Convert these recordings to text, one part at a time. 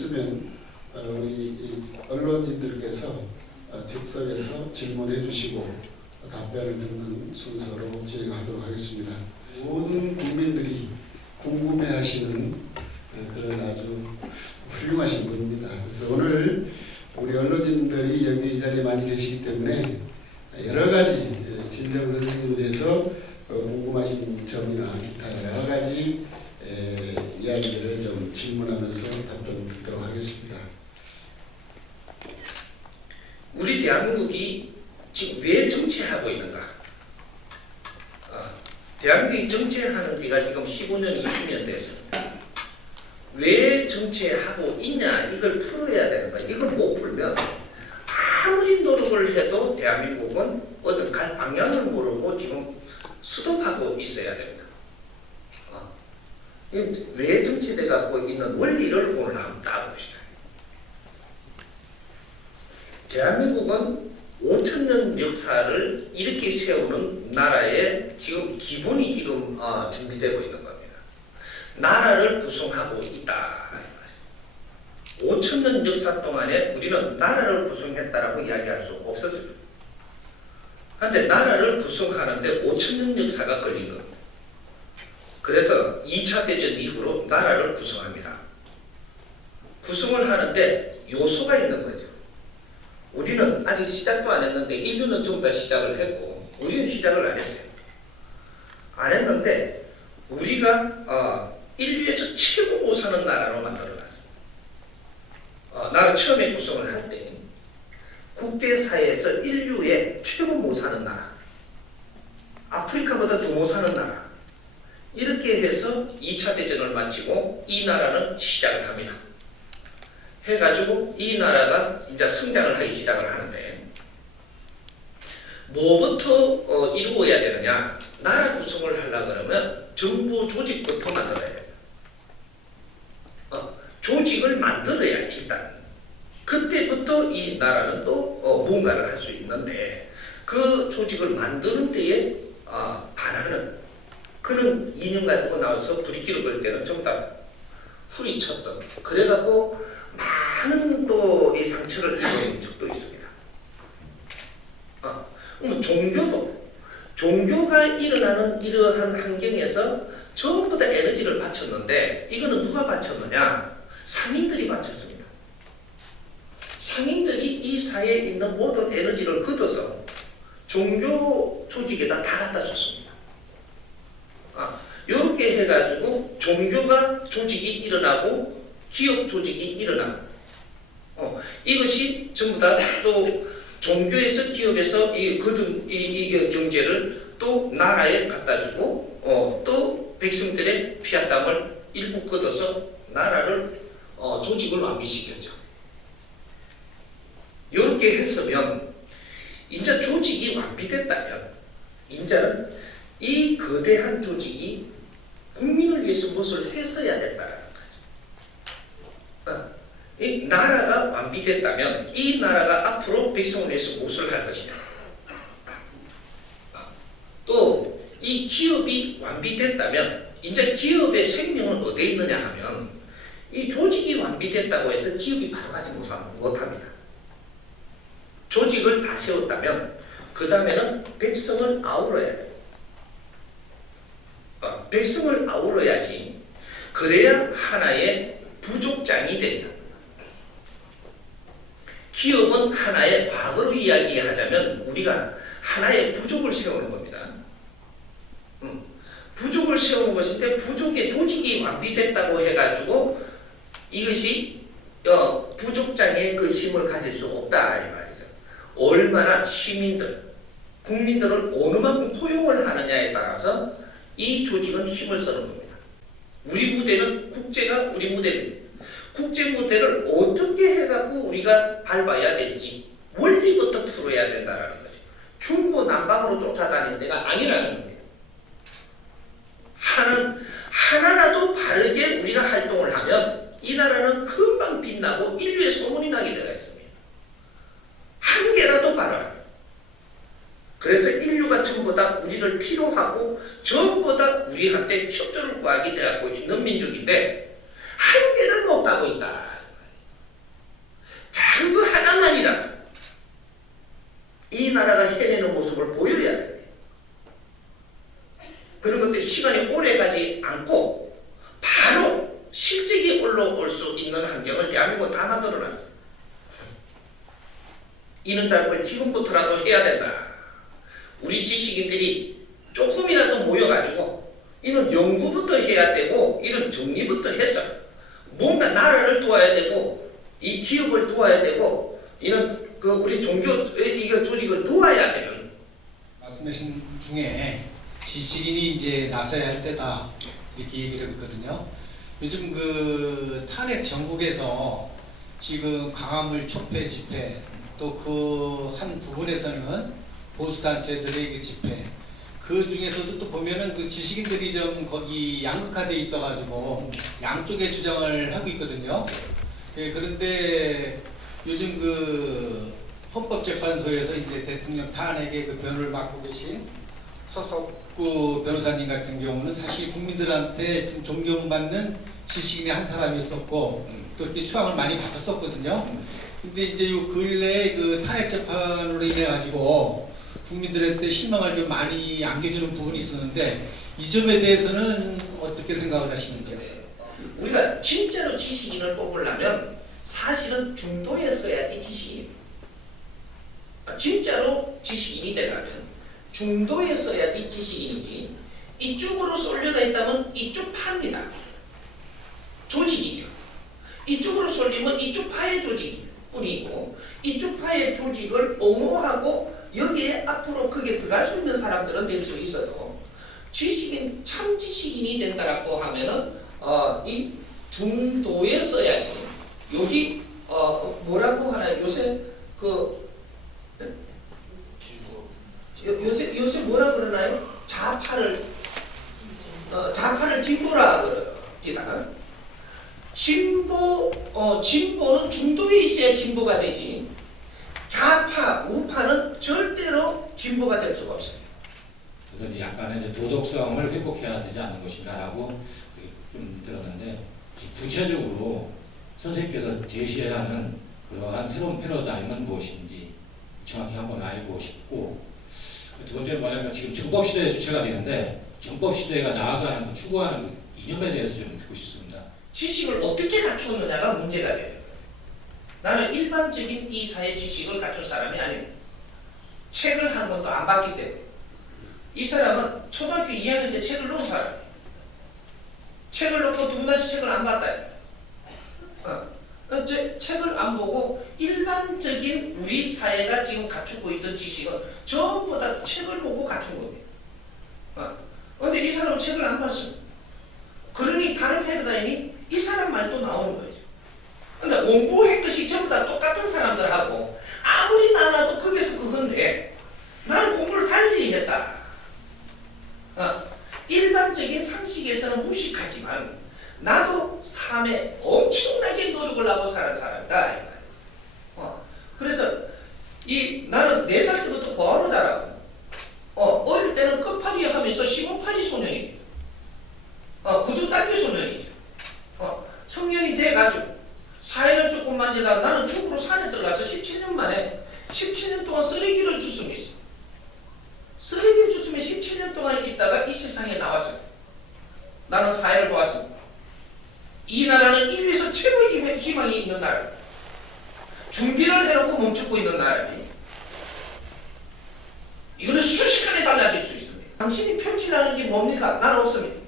있으면 어, 우리 이 언론인들께서 어, 즉석에서 질문해 주시고 답변을 듣는 순서로 진행하도록 하겠습니다. 모든 국민들이 궁금해하시는 어, 그런 아주 훌륭하신 분입니다. 그래서 오늘 우리 언론인들이 여기 이 자리에 많이 계시기 때문에 여러 가지 예, 진정 선생님에 대해서 어, 궁금하신 점이나 기타 여러 가지 에, 이야기들을 좀 질문하면서 답변 듣도록 하겠습니다. 우리 대한민국이 지금 왜 정체하고 있는가? 어, 대한민국이 정체하는 지가 지금 15년, 20년 됐습니다. 왜 정체하고 있냐? 이걸 풀어야 되는 거야. 이걸 못 풀면 아무리 노력을 해도 대한민국은 어떤 갈 방향을 모르고 지금 수도하고 있어야 됩니다. 어. 이왜 정체돼 갖고 있는 원리를 오늘 한번 따봅시다. 대한민국은 5천 년 역사를 이렇게 세우는 나라의 지금 기본이 지금 어, 준비되고 있는 겁니다. 나라를 구성하고 있다. 5천 년 역사 동안에 우리는 나라를 구성했다라고 이야기할 수 없었습니다. 그런데 나라를 구성하는데 5천 년 역사가 걸린 겁니다. 그래서 2차 대전 이후로 나라를 구성합니다. 구성을 하는데 요소가 있는 거죠. 우리는 아직 시작도 안 했는데 인류는 좀더 시작을 했고 우리는 시작을 안 했어요. 안 했는데 우리가 어, 인류에서 최고 못 사는 나라로 만들어놨습니다. 어, 나라 처음에 구성을 할 때 국제사회에서 인류의 최고 못 사는 나라 아프리카보다 더 못 사는 나라 이렇게 해서 2차 대전을 마치고 이 나라는 시작을 합니다. 해가지고 이 나라가 이제 성장을 하기 시작을 하는데 뭐부터 어, 이루어야 되느냐? 나라 구성을 하려 그러면 정부 조직부터 만들어야 돼요. 어, 조직을 만들어야 일단 그때부터 이 나라는 또 어, 뭔가를 할 수 있는데 그 조직을 만드는 데에 어, 반하는 그런 인형 가지고 나와서 불이기를 걸 때는 다 후리쳤던 그래갖고 많은 또 이 상처를 입은 적도 있습니다. 아, 그럼 종교도 종교가 일어나는 이러한 환경에서 전부 다 에너지를 바쳤는데 이거는 누가 바쳤느냐? 상인들이 바쳤습니다. 상인들이 이 사회에 있는 모든 에너지를 걷어서 종교 조직에다 다 갖다 줬습니다. 해가지고 종교가 조직이 일어나고 기업 조직이 일어나고 어, 이것이 전부 다 또 종교에서 기업에서 이 거듭 이, 이 경제를 또 나라에 갖다 주고 어, 또 백성들의 피와 땀을 일부 걷어서 나라를 어, 조직을 완비시켰죠. 이렇게 했으면 이제 조직이 완비됐다면 이제는 이 거대한 조직이 국민을 위해서 무엇을 했어야 된다는 거죠. 어. 이 나라가 완비됐다면 이 나라가 앞으로 백성을 위해서 무엇을 할 것이냐. 또 이 기업이 완비됐다면 이제 기업의 생명은 어디에 있느냐 하면 이 조직이 완비됐다고 해서 기업이 바로 가지 못합니다. 조직을 다 세웠다면 그 다음에는 백성을 아우러야 돼 요. 어, 백성을 아우러야지 그래야 하나의 부족장이 된다. 기업은 하나의 과거로 이야기하자면 우리가 하나의 부족을 세우는 겁니다. 음, 부족을 세우는 것인데 부족의 조직이 완비됐다고 해가지고 이것이 어, 부족장의 그 힘을 가질 수 없다 이 말이죠. 얼마나 시민들 국민들을 어느 만큼 포용을 하느냐에 따라서 이 조직은 힘을 쓰는 겁니다. 우리 무대는 국제가 우리 무대입니다. 국제 무대를 어떻게 해갖고 우리가 밟아야 될지 원리부터 풀어야 된다라는 거죠. 중고 난방으로 쫓아다니는 데가 아니라는 겁니다. 하나, 하나라도 바르게 우리가 활동을 하면 이 나라는 금방 빛나고 인류의 소문이 나게 되어 있습니다. 한 개라도 바라. 그래서 인류가 전부 다 우리를 필요하고 전부 다 우리한테 협조를 구하게 되고 있는 민족인데 한 개를 못 가고 있다. 작은 거 하나만이라 이 나라가 해내는 모습을 보여야 됩니다. 그런 것들이 시간이 오래 가지 않고 바로 실적이 올라올 수 있는 환경을 대한민국은 다 만들어놨어요. 이는 작업을 지금부터라도 해야 된다. 우리 지식인들이 조금이라도 모여가지고 이는 연구부터 해야 되고 이는 정리부터 해서 뭔가 나라를 도와야 되고 이 기업을 도와야 되고 이는 그 우리 종교 이거 조직을 도와야 되는 말씀하신 중에 지식인이 이제 나서야 할 때다 이렇게 얘기를 했거든요. 요즘 그 탄핵 전국에서 지금 광화문 촉폐 집회 또 그 한 부분에서는 보수 단체들의 그 집회 그 중에서도 또 보면은 그 지식인들이 좀 거기 양극화돼 있어가지고 양쪽의 주장을 하고 있거든요. 예, 그런데 요즘 그 헌법재판소에서 이제 대통령 탄핵의 그 변호를 맡고 계신 서석구 변호사님 같은 경우는 사실 국민들한테 좀 존경받는 지식인의 한 사람이었었고 또 이렇게 추앙을 많이 받았었거든요. 근데 이제 요 근래 에 그 탄핵 재판으로 인해 가지고 국민들한테 실망을 좀 많이 안겨주는 부분이 있었는데 이 점에 대해서는 어떻게 생각을 하시는지요? 우리가 진짜로 지식인을 뽑으려면 사실은 중도에 서야지 지식인. 아, 진짜로 지식인이 되려면 중도에 서야지 지식인이지. 이쪽으로 쏠려가 있다면 이쪽 파입니다. 조직이죠. 이쪽으로 쏠리면 이쪽 파의 조직이 뿐이고 이쪽 파의 조직을 옹호하고 여기에 앞으로 크게 들어갈 수 있는 사람들은 될 수 있어도 지식인 참 지식인이 된다라고 하면은 어, 이 중도에 써야지. 여기 어, 뭐라고 하나 요새 그 요, 요새 요새 뭐라 그러나요? 좌파를 어, 좌파를 진보라 그래요. 기다가 진보 어, 진보는 중도에 있어야 진보가 되지. 좌파 우파는 절대로 진보가 될 수가 없어요. 그래서 이제 약간의 이제 도덕성을 회복해야 되지 않는 것인가라고 좀 들었는데 구체적으로 선생님께서 제시해야 하는 그러한 새로운 패러다임은 무엇인지 정확히 한번 알고 싶고 두 번째는 뭐냐면 지금 정법 시대의 주체가 되는데 정법 시대가 나아가는 그 추구하는 그 이념에 대해서 좀 듣고 싶습니다. 지식을 어떻게 갖추느냐가 문제가 돼요. 나는 일반적인 이 사회 지식을 갖춘 사람이 아닙니다. 책을 한 번도 안 봤기 때문에. 이 사람은 초등학교 2학년 때 책을 놓은 사람이에요. 책을 놓고 누구나지 책을 안 봤다. 어. 어, 제, 책을 안 보고 일반적인 우리 사회가 지금 갖추고 있던 지식은 전부 다 책을 보고 갖춘 겁니다. 어. 근데 이 사람은 책을 안. 그러니 다른 패러다임이 이 사람 말도 나오는 거죠. 근데 공부했듯이 전부 다 똑같은 사람들하고 아무리 나눠도 거기서 그건데 나는 공부를 달리 했다. 어, 일반적인 상식에서는 무식하지만 나도 삶에 엄청나게 노력을 하고 사는 사람이다. 어, 그래서 이 나는 네살 때부터 과로 자라고 어, 어릴 때는 끝파리 하면서 시몬파리 소년입니다. 어, 구두 딸기 소년이죠. 어, 청년이 돼가지고 사회를 조금 만지다 나는 중으로 산에 들어가서 17년 만에 17년 동안 쓰레기를 주스했어. 쓰레기를 주스면 17년 동안 있다가 이 세상에 나왔어요. 나는 사회를 도왔습니다. 이 나라는 인류에서 최고의 힘- 희망이 있는 나라. 준비를 해놓고 멈추고 있는 나라지. 이거는 순식간에 달라질 수 있습니다. 당신이 펼치라는 게 뭡니까? 나는 없습니다.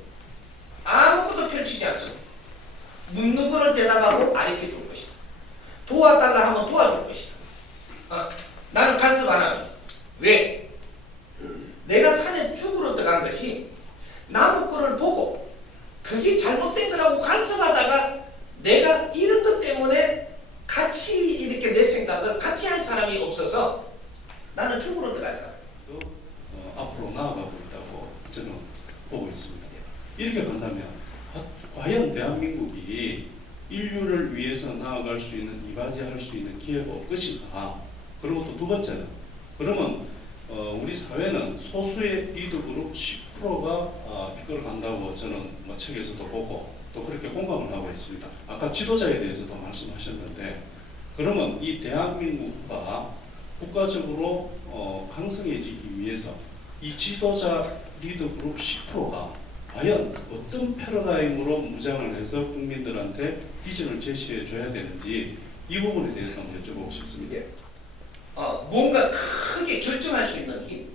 아무것도 펼치지 않습니다. 묻는 거를 대답하고 가르쳐 줄 것이다. 도와달라 하면 도와줄 것이다. 어, 나는 간섭 안 합니다. 왜? 것이 남의 거를 보고 그게 잘못된 거라고 간섭하다가 내가 이런 것 때문에 같이 이렇게 내 생각을 같이 할 사람이 없어서 나는 죽으러 들어갈 사람. 어, 앞으로 나아가고 있다고 저는 보고 있습니다. 이렇게 간다면 과- 과연 대한민국이 인류를 위해서 나아갈 수 있는 이바지할 수 있는 기회가 올 것인가? 그리고 또 두 번째는 그러면 어, 우리 사회는 소수의 리더그룹 10%가 어, 이끌어 간다고 저는 뭐 책에서도 보고 또 그렇게 공감을 하고 있습니다. 아까 지도자에 대해서도 말씀하셨는데 그러면 이 대한민국과 국가적으로 어, 강성해지기 위해서 이 지도자 리더 그룹 10%가 과연 어떤 패러다임으로 무장을 해서 국민들한테 비전을 제시해 줘야 되는지 이 부분에 대해서 한번 여쭤보고 싶습니다. 어, 뭔가 크게 결정할 수 있는 힘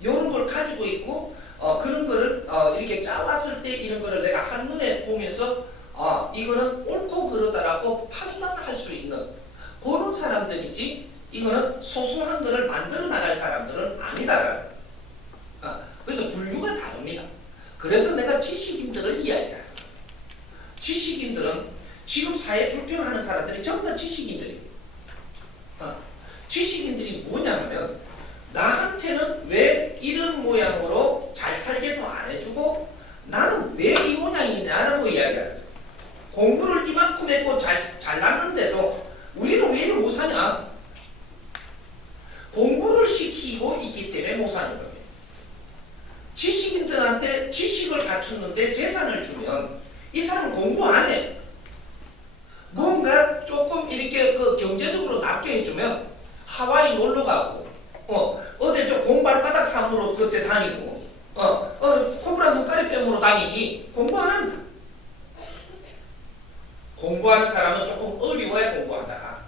이런 걸 가지고 있고 어, 그런 거를 어, 이렇게 짜왔을 때 이런 거를 내가 한눈에 보면서 어, 이거는 옳고 그르다라고 판단할 수 있는 그런 사람들이지 이거는 소소한 거를 만들어 나갈 사람들은 아니다라는 거예요. 어, 그래서 분류가 다릅니다. 그래서 내가 지식인들을 이야기해요. 지식인들은 지금 사회 불평하는 사람들이 전부 다 지식인들이에요. 어, 지식인들이 뭐냐 하면 나한테는 왜 이런 모양으로 잘 살게도 안 해주고 나는 왜이 이야기하는 거예요. 공부를 이만큼 했고 잘, 잘났는데도 우리는 왜 이렇게 못 사냐? 공부를 시키고 있기 때문에 못 사는 거예요. 지식인들한테 갖췄는데 재산을 주면 이 사람은 공부 안 해. 뭔가 조금 이렇게 그 경제적으로 낮게 해주면 하와이 놀러 가고, 어, 어디 좀 공발바닥 삼으로 그때 다니고, 어, 어, 코브라 눈가리 뺨으로 다니지, 공부 안 한다. 공부하는 사람은 조금 어려워야 공부한다.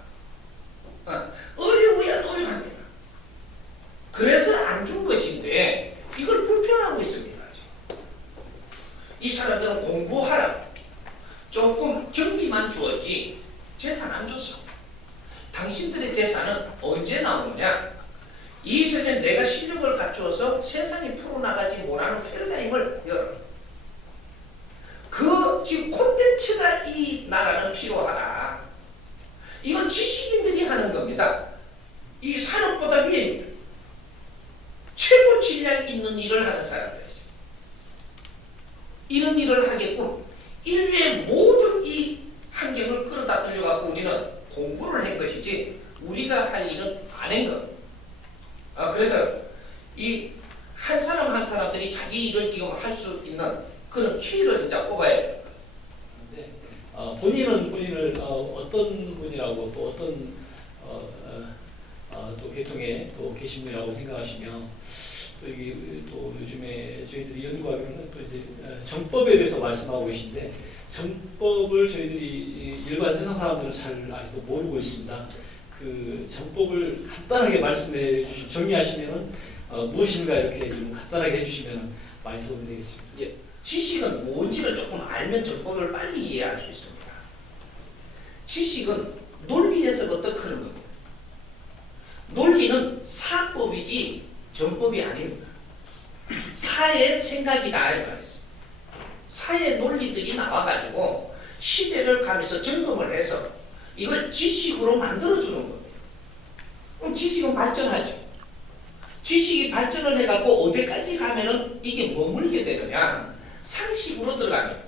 어, 어려워야 어려합니다. 그래서 안 준 것인데, 이걸 불평하고 있습니다. 이 사람들은 공부하라. 조금 경비만 주었지 재산 안 줬어. 당신들의 재산은 언제 나오느냐? 이 세상에 내가 실력을 갖추어서 세상에 풀어나가지 못하는 패러다임을 열어. 그 지금 콘텐츠가 이 나라는 필요하다. 이건 지식인들이 하는 겁니다. 이 산업보다 위입니다. 최고 질량 있는 일을 하는 사람들 이런 일을 하겠고 인류의 모든 이 환경을 끌어다 들여갖고 우리는 공부를 한 것이지 우리가 할 일은 안 한 것. 아, 그래서 이 한 사람 한 사람들이 자기 일을 지금 할 수 있는 그런 키를 이제 뽑아야. 네. 어, 본인은 본인을 어, 떤 분이라고 또 어떤 어, 어, 어, 또 계통에 또 계신 분이라고 생각하시며 또 이게 또 요즘에 저희들이 연구하면은 또 이제 어, 정법에 대해서 말씀하고 계신데 정법을 저희들이 이 일반 세상 사람들은 잘 아직도 모르고 있습니다. 그 정법을 간단하게 말씀해 주시 정리하시면은 어, 무엇인가 이렇게 좀 간단하게 해주시면 많이 도움이 되겠습니다. 이제 지식은 뭔지를 조금 알면 정법을 빨리 이해할 수 있습니다. 지식은 논리에서부터 크는 겁니다. 논리는 사법이지 정법이 아닙니다. 사의 생각이다 이 말이죠. 사의 논리들이 나와가지고 시대를 가면서 점검을 해서 이걸 지식으로 만들어주는 겁니다. 그럼 지식은 발전하죠. 지식이 발전을 해갖고 어디까지 가면은 이게 머물게 되느냐? 상식으로 들어가면.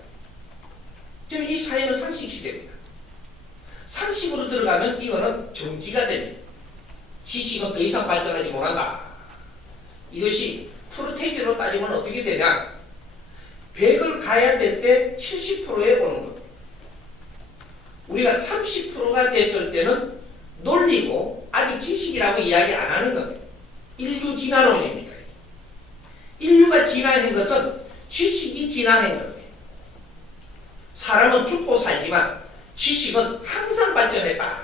지금 이 사회는 상식 시대입니다. 상식으로 들어가면 이거는 정지가 됩니다. 지식은 더 이상 발전하지 못한다. 이것이 프로테기로 따지면 어떻게 되냐? 100을 가야 될 때 70%에 오는 겁니다. 우리가 30%가 됐을 때는 논리고 아직 지식이라고 이야기 안 하는 겁니다. 인류 진화론입니다. 인류가 진화한 것은 지식이 진화한 겁니다. 사람은 죽고 살지만 지식은 항상 발전했다.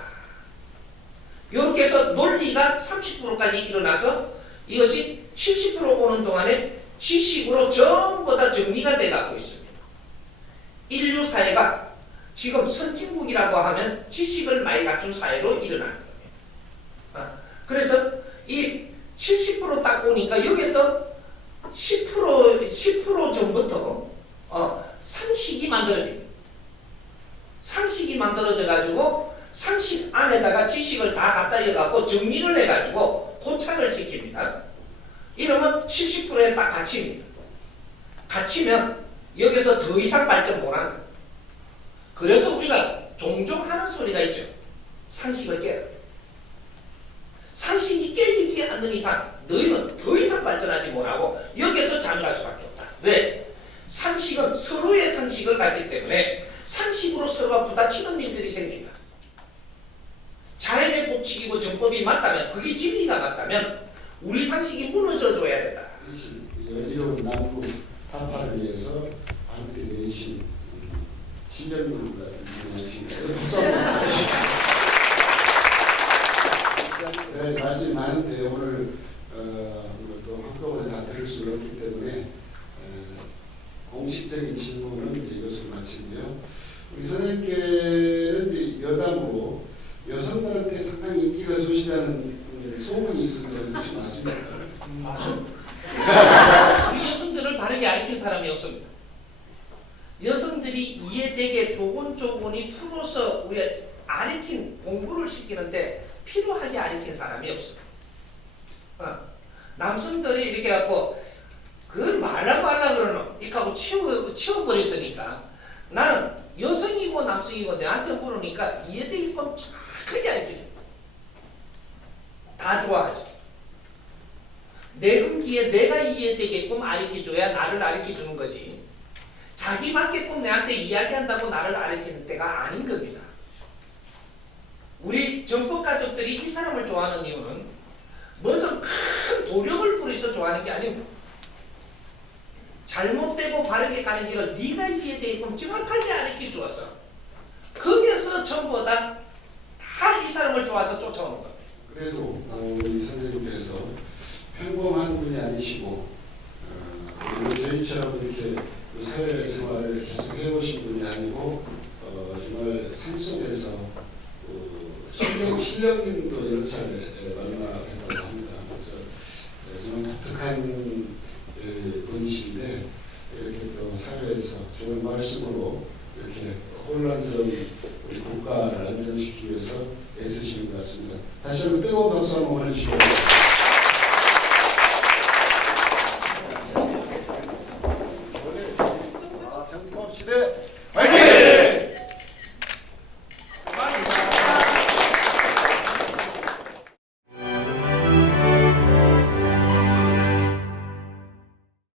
이렇게 해서 논리가 30%까지 일어나서 이것이 70% 오는 동안에 지식으로 전부 다 정리가 돼 갖고 있습니다. 인류 사회가 지금 선진국이라고 하면 지식을 많이 갖춘 사회로 일어나는 겁니다. 아, 그래서 이 70%딱 오니까 여기서 10% 10% 전부터 어, 상식이 만들어집니다. 상식이 만들어져 가지고 상식 안에다가 지식을 다 갖다 이어갖고 정리를 해가지고 고착을 시킵니다. 이러면 70%에 딱 갇힙니다. 갇히면 여기서 더 이상 발전 못한다. 그래서 우리가 종종 하는 소리가 있죠. 상식을 깨라. 상식이 깨지지 않는 이상 너희는 더 이상 발전하지 못하고 여기서 잠갈 수밖에 없다. 왜? 상식은 서로의 상식을 갖기 때문에 상식으로 서로가 부딪히는 일들이 생긴다. 자연의 법칙이고 정법이 맞다면 그게 진리가 맞다면 우리 상식이 무너져 줘야 된다. 어지러운 남북 타파를 위해서 반대 내신 음, 신령님 같은 분이 하신 박수 한번 주시죠. 그래 말씀이 많은데 오늘 어, 뭐또 한꺼번에 다 들을 수는 없기 때문에 어, 공식적인 질문은 이것을 마치고요. 우리 선생님께는 여담으로 여성들한테 상당히 인기가 좋으시다는 음, 소문이 있었는데 혹시 맞습니까? 여성들을 바르게 가르친 사람이 없습니다. 여성들이 이해되게 조곤조곤히 풀어서 우리 가르친 공부를 시키는데 필요하게 가르친 사람이 없습니다. 어. 남성들이 이렇게 갖고 그걸 말라 말라 그러는 이렇게 하고 치워, 치워버렸으니까 나는 여성이고 남성이고 내한테 물으니까 이해되게끔 정확하게 가르쳐줘. 다 좋아하지. 내 흥기에 내가 이해되게끔 가르쳐줘야 나를 가르쳐주는 거지. 자기 맞게끔 내한테 이야기한다고 나를 가르치는 때가 아닌 겁니다. 우리 정법 가족들이 이 사람을 좋아하는 이유는 무슨 큰 도력을 부려서 좋아하는 게 아니고 잘못되고 바르게 가는 길을 네가 이해되게끔 정확하게 가르쳐 주었어. 거기에서 전부 다 다 이 사람을 좋아서 쫓아오는 겁니다. 그래도 어, 우리 선생님께서 평범한 분이 아니시고 어, 우리 저희처럼 이렇게 그 사회생활을 계속 해오신 분이 아니고 어, 정말 산속에서 어, 신령, 신령님도 여러 차례 에, 만나뵀다고 합니다. 그래서 에, 정말 독특한